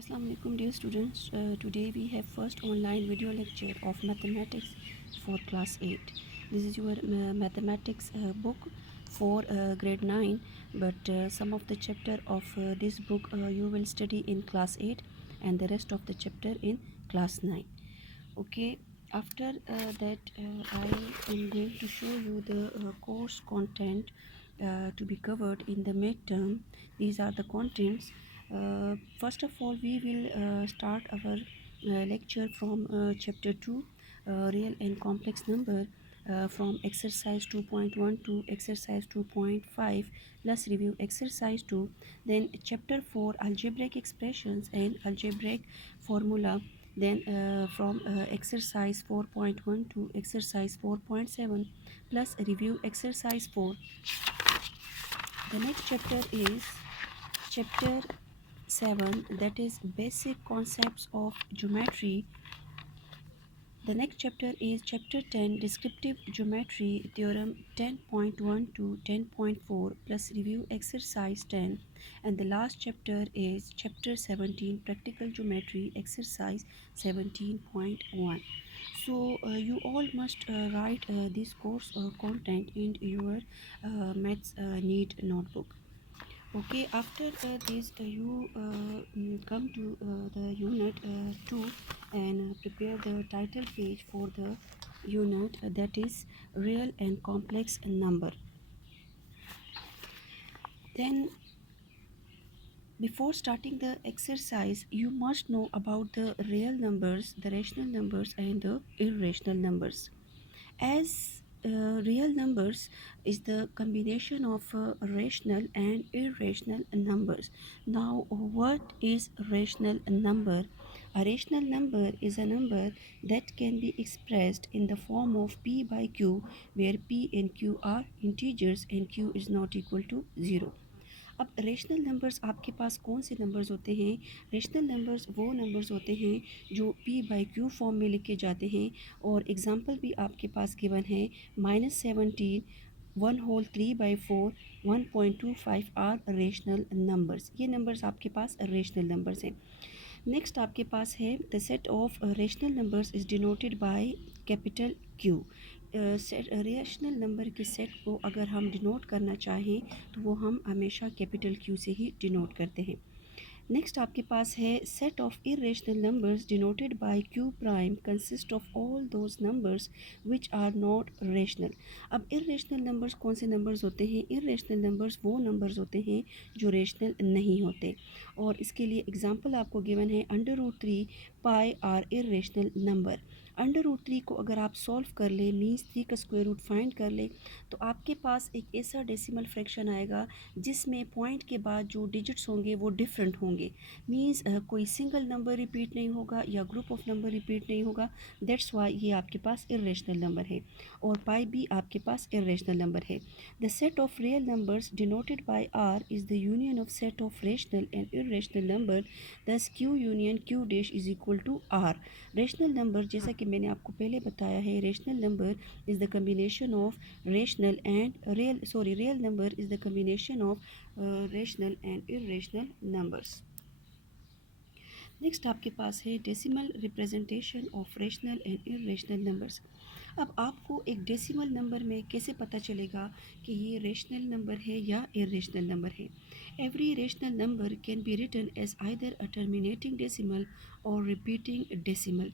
Assalamu alaikum dear students. Today we have first online video lecture of mathematics for class 8. This is your mathematics book for grade 9, but some of the chapter of this book you will study in class 8 and the rest of the chapter in class 9. Okay, after that I am going to show you the course content to be covered in the midterm. These are the contents. First of all, we will start our lecture from chapter 2, real and complex number, from exercise 2.1 to exercise 2.5 plus review exercise 2. Then chapter 4, algebraic expressions and algebraic formula. Then from exercise 4.1 to exercise 4.7 plus review exercise 4. The next chapter is chapter 7, that is basic concepts of geometry. The next chapter is chapter 10, descriptive geometry, theorem 10.1 to 10.4 plus review exercise 10. And the last chapter is chapter 17, practical geometry, exercise 17.1. So you all must write this course content in your maths need notebook. Okay, after this you come to the unit 2 and prepare the title page for the unit, that is real and complex number. Then before starting the exercise, you must know about the real numbers, the rational numbers and the irrational numbers. As real numbers is the combination of rational and irrational numbers. Now, what is rational number? A rational number is a number that can be expressed in the form of p by q, where p and q are integers and q is not equal to 0. अब rational numbers आपके पास कौन से numbers होते हैं? Rational numbers वो numbers होते हैं जो p बाई क्यू फॉर्म में लिखे जाते हैं, और एग्जांपल भी आपके पास गिवन है -17, 1/3/4, 1.25 आर रेशनल नंबर्स. ये नंबर्स आपके पास रेशनल नंबर्स हैं. नेक्स्ट आपके पास है the set of rational numbers is denoted by capital Q. Rational number के सेट को अगर हम डिनोट करना चाहें तो वो हम हमेशा कैपिटल क्यू से ही डिनोट करते हैं. नेक्स्ट आपके पास है set of irrational numbers denoted by Q prime consist of all those numbers which are not rational. अब इरेशनल नंबर्स कौन से नंबर्स होते हैं? इरेशनल नंबर्स वो नंबर्स होते हैं जो रेशनल नहीं होते, और इसके लिए एग्जांपल आपको गिवन है √3 पाई आर इरेशनल नंबर. √3 को अगर आप सॉल्व कर ले, मीन्स 3 का स्क्वायर रूट फाइंड कर ले, तो आपके पास एक ऐसा डेसिमल फ्रैक्शन आएगा जिसमें पॉइंट के बाद जो डिजिट्स होंगे वो डिफरेंट होंगे. मीन्स कोई सिंगल नंबर रिपीट नहीं होगा या ग्रुप ऑफ नंबर रिपीट नहीं होगा. दैट्स वाई ये आपके पास इरेशनल नंबर है, और पाई भी आपके पास इरेशनल नंबर है. The set of real numbers denoted by R is the union of set of rational and irrational number. Thus Q union Q dash is equal to R. Rational number, जैसा कि मैंने आपको पहले बताया है, rational number is the combination of rational and real number is the combination of rational and irrational numbers. Next आपके पास है decimal representation of rational and irrational numbers. अब आपको एक डेसिमल नंबर में कैसे पता चलेगा कि ये रेशनल नंबर है या इरेशनल नंबर है? Every rational number can be written as either a terminating decimal और repeating decimal.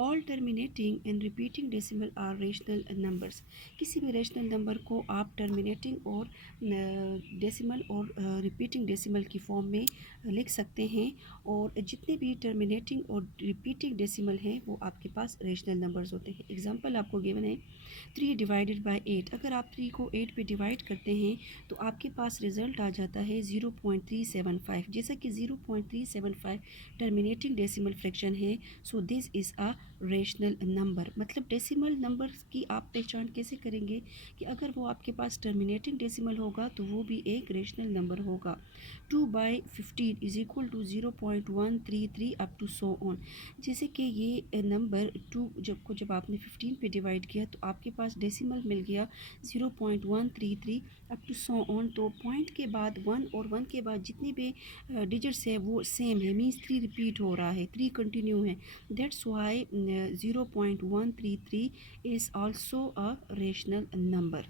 All terminating and repeating decimal are rational numbers. किसी भी रेशनल नंबर को आप टर्मिनेटिंग और डेसिमल और रिपीटिंग डेसिमल की फॉर्म में लिख सकते हैं, और जितने भी टर्मिनेटिंग और रिपीटिंग डेसिमल हैं वो आपके पास रेशनल नंबर्स होते हैं. एग्जांपल आपको गिवन है 3 डिवाइडेड बाय 8. अगर आप 3 को 8 पे डिवाइड करते हैं तो आपके पास रिज़ल्ट आ जाता है 0.375. जैसा कि 0.375 टर्मिनेटिंग डेसिमल फ्रैक्शन है, सो this is a rational number. मतलब डेसिमल नंबर की आप पहचान कैसे करेंगे कि अगर वो आपके पास टर्मिनेटिंग डेसिमल होगा तो वो भी एक रेशनल नंबर होगा। 2/15 is equal to 0.133 up to so on. जैसे कि ये नंबर 2 जब आपने 15 पे डिवाइड किया तो आपके पास डेसिमल मिल गया 0.133 अप टू सो ऑन। तो पॉइंट के बाद 1 और 1 के बाद जितनी भी डिजिट्स है वो सेम है, मीन्स 3 रिपीट हो रहा है, 3 कंटिन्यू है। That's Y 0.133 is also a rational number.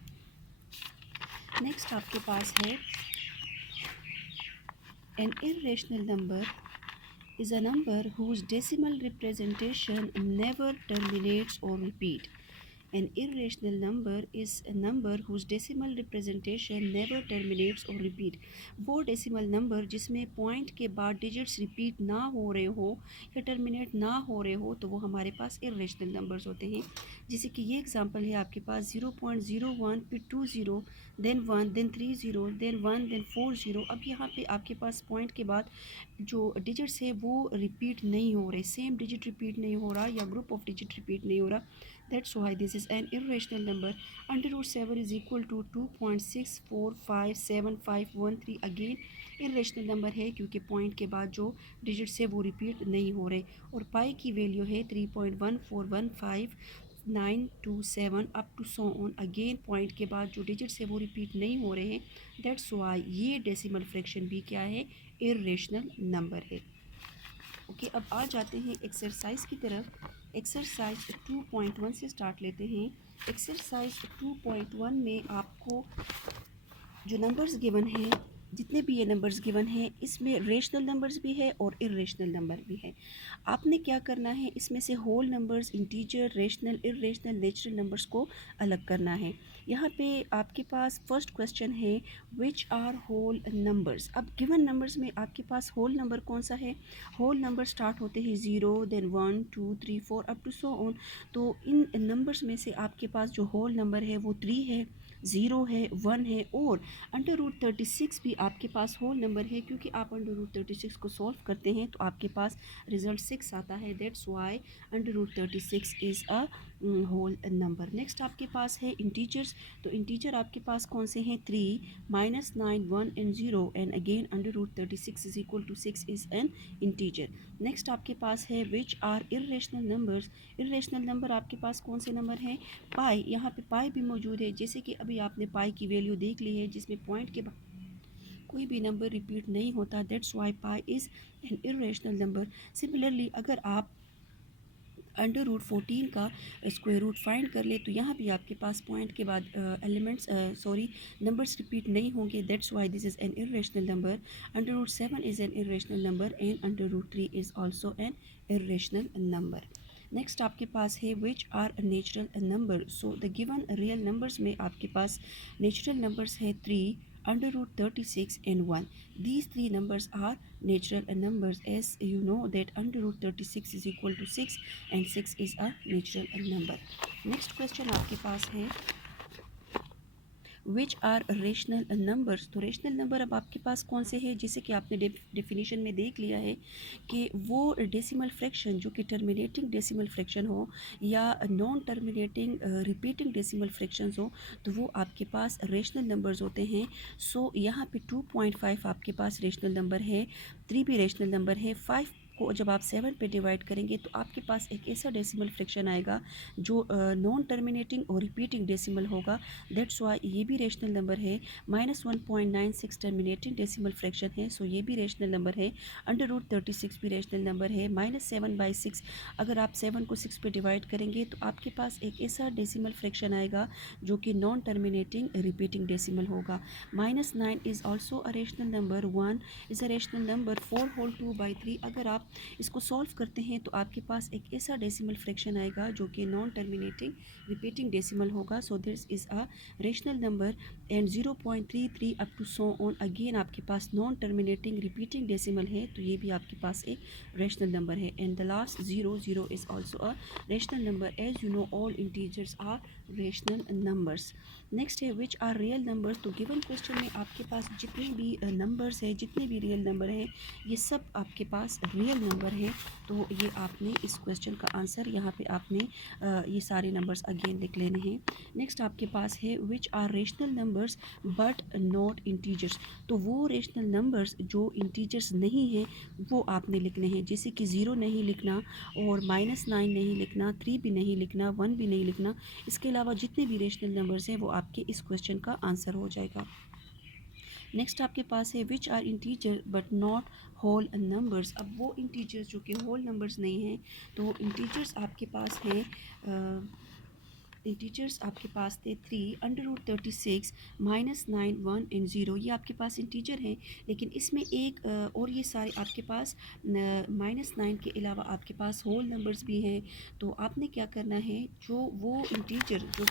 Next आपके पास है N irrational number is a number whose decimal representation never terminates or repeat. An irrational number is a number whose decimal representation never terminates or repeat. वो decimal number जिसमें point के बाद digits repeat ना हो रहे हो या terminate ना हो रहे हो तो वो हमारे पास इर्रेशनल नंबर्स होते हैं। जैसे कि ये एग्जांपल है आपके पास 0.01 फिर 20 देन 1 देन 30 देन 1 देन 40। अब यहाँ पे आपके पास पॉइंट के बाद जो डिजिट्स है वो रिपीट नहीं हो रहे, सेम डिजिट रिपीट नहीं हो रहा या ग्रुप ऑफ डिजिट रिपीट नहीं हो रहा। That's why this is an irrational number. √7 is equal to 2.64575513। Again irrational number है क्योंकि पॉइंट के बाद जो डिजिट्स है वो रिपीट नहीं हो रहे। और पाई की वैल्यू है 3.1415927 up to so on. Again point के बाद जो डिजिट्स है वो रिपीट नहीं हो रहे हैं। दैट्स वाई ये डेसिमल फ्रैक्शन भी क्या है, इर्रेशनल नंबर है। ओके, अब आ जाते हैं एक्सरसाइज की तरफ। एक्सरसाइज 2.1 से स्टार्ट लेते हैं। एक्सरसाइज 2.1 में आपको जो नंबर्स गिवन हैं, जितने भी ये नंबर्स गिवन हैं, इसमें रेशनल नंबर्स भी है और इर्रेशनल नंबर भी है। आपने क्या करना है, इसमें से whole numbers, integer, rational, irrational, natural numbers को अलग करना है। यहाँ पे आपके पास फर्स्ट क्वेश्चन है विच आर होल नंबर्स। अब गिवन नंबर्स में आपके पास होल नंबर कौन सा है, होल नंबर स्टार्ट होते हैं 0 then 1 2 3 4 up to so on. तो इन नंबर्स में से आपके पास जो होल नंबर है वो 3 है, 0 है, 1 है और √36 भी आपके पास होल नंबर है क्योंकि आप √36 को सॉल्व करते हैं तो आपके पास रिजल्ट 6 आता है। That's why √36 is a whole number. Next आपके पास है इंटीजर्स। तो इंटीजर आपके पास कौन से हैं, 3 -9 1 and 0 and again √36 is equal to 6 is an integer. Next आपके पास है which are irrational numbers. Irrational number आपके पास कौन से नंबर हैं, पाई। यहाँ पे पाई भी मौजूद है, जैसे कि अभी आपने पाई की वैल्यू देख ली है जिसमें पॉइंट के बाद कोई भी नंबर रिपीट नहीं होता। That's why pi is an irrational number. Similarly अगर आप √14 का स्क्वायर रूट फाइंड कर ले तो यहाँ भी आपके पास पॉइंट के बाद एलिमेंट्स नंबर्स रिपीट नहीं होंगे। That's why this is an irrational number. √7 is an irrational number and √3 is also an irrational number. Next आपके पास है which are natural number. So the given real numbers में आपके पास natural numbers है 3 √36 and 1. These three numbers are natural numbers, as you know that √36 is equal to 6 and 6 is a natural number. Next question आपके पास है which are rational numbers. तो rational number अब आपके पास कौन से हैं, जैसे कि आपने डेफिनेशन में देख लिया है कि वो डेसिमल फ्रैक्शन जो कि टर्मिनेटिंग डेसिमल फ्रैक्शन हो या non terminating repeating decimal fractions हो तो वो आपके पास रेशनल नंबर्स होते हैं। सो यहाँ पे 2.5 आपके पास रेशनल नंबर है, 3 भी रेशनल नंबर है। 5 को जब आप 7 पे डिवाइड करेंगे तो आपके पास एक ऐसा डेसिमल फ्रैक्शन आएगा जो नॉन टर्मिनेटिंग और रिपीटिंग डेसिमल होगा। दैट्स वाई ये भी रेशनल नंबर है। -1.96 टर्मिनेटिंग डेसिमल फ्रैक्शन है, सो ये भी रेशनल नंबर है। √36 भी रेशनल नंबर है। -7/6 अगर आप 7 को 6 पे डिवाइड करेंगे तो आपके पास एक ऐसा डेसिमल फ्रैक्शन आएगा जो कि नॉन टर्मिनेटिंग रिपीटिंग डेसिमल होगा। -9 is also a rational number. 1 is a rational number. 4 whole 2/3 अगर आप इसको सॉल्व करते हैं तो आपके पास एक ऐसा डेसिमल फ्रैक्शन आएगा जो कि नॉन टर्मिनेटिंग रिपीटिंग डेसिमल होगा। So this is a rational number and 0.33 up to so on. Again आपके पास नॉन टर्मिनेटिंग रिपीटिंग डेसिमल है तो ये भी आपके पास एक रेशनल नंबर है। And the last 0 is also a rational number. As you know all integers are rational numbers. Next है विच आर रियल नंबर्स। तो गिवन क्वेश्चन में आपके पास जितने भी नंबर्स हैं, जितने भी रियल नंबर हैं, ये सब आपके पास रियल रियल नंबर है, तो ये आपने इस क्वेश्चन का आंसर यहाँ पे आपने ये सारे नंबर्स अगेन लिख लेने हैं। नेक्स्ट आपके पास है which are rational numbers but not integers. तो वो रेशनल नंबर्स जो इंटीजर्स नहीं हैं वो आपने लिखने हैं, जैसे कि 0 नहीं लिखना और -9 नहीं लिखना, 3 भी नहीं लिखना, 1 भी नहीं लिखना। इसके अलावा जितने भी रेशनल नंबर्स हैं वो आपके इस क्वेश्चन का आंसर हो जाएगा। नेक्स्ट आपके पास है which are integer but not whole numbers. अब वो इंटीजर्स जो कि होल नंबर्स नहीं हैं, तो इंटीजर्स आपके पास हैं इंटीजर्स आपके पास थे 3√36 -9 1 एंड 0। ये आपके पास इंटीजर हैं, लेकिन इसमें एक और ये सारे आपके पास -9 के अलावा आपके पास होल नंबर्स भी हैं। तो आपने क्या करना है, वो इंटीजर जो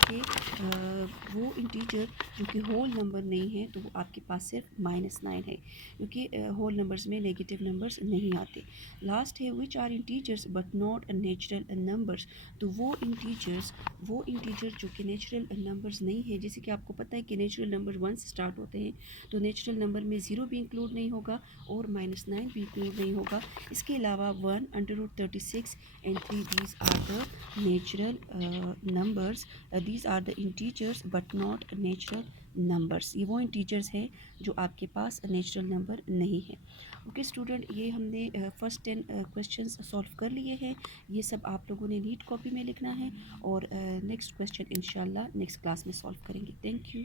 कि होल नंबर नहीं है, तो वो आपके पास सिर्फ -9 है, क्योंकि होल नंबर्स में नेगेटिव नंबर्स नहीं आते। लास्ट है which are integers but not natural numbers. तो वो इंटीजर जो कि नेचुरल नंबर्स नहीं है, जैसे कि आपको पता है कि नेचुरल नंबर 1 से स्टार्ट होते हैं, तो नेचुरल नंबर में 0 भी इंक्लूड नहीं होगा और -9 भी इंक्लूड नहीं होगा। इसके अलावा 1 √36 and 3 these are the natural numbers, these are the integers but not natural numbers. ये वो इंटीजर्स हैं जो आपके पास नेचुरल नंबर नहीं है। ओके स्टूडेंट, ये हमने फर्स्ट 10 क्वेश्चंस सॉल्व कर लिए हैं। ये सब आप लोगों ने नीट कॉपी में लिखना है और नेक्स्ट क्वेश्चन इंशाल्लाह नेक्स्ट क्लास में सॉल्व करेंगे। Thank you.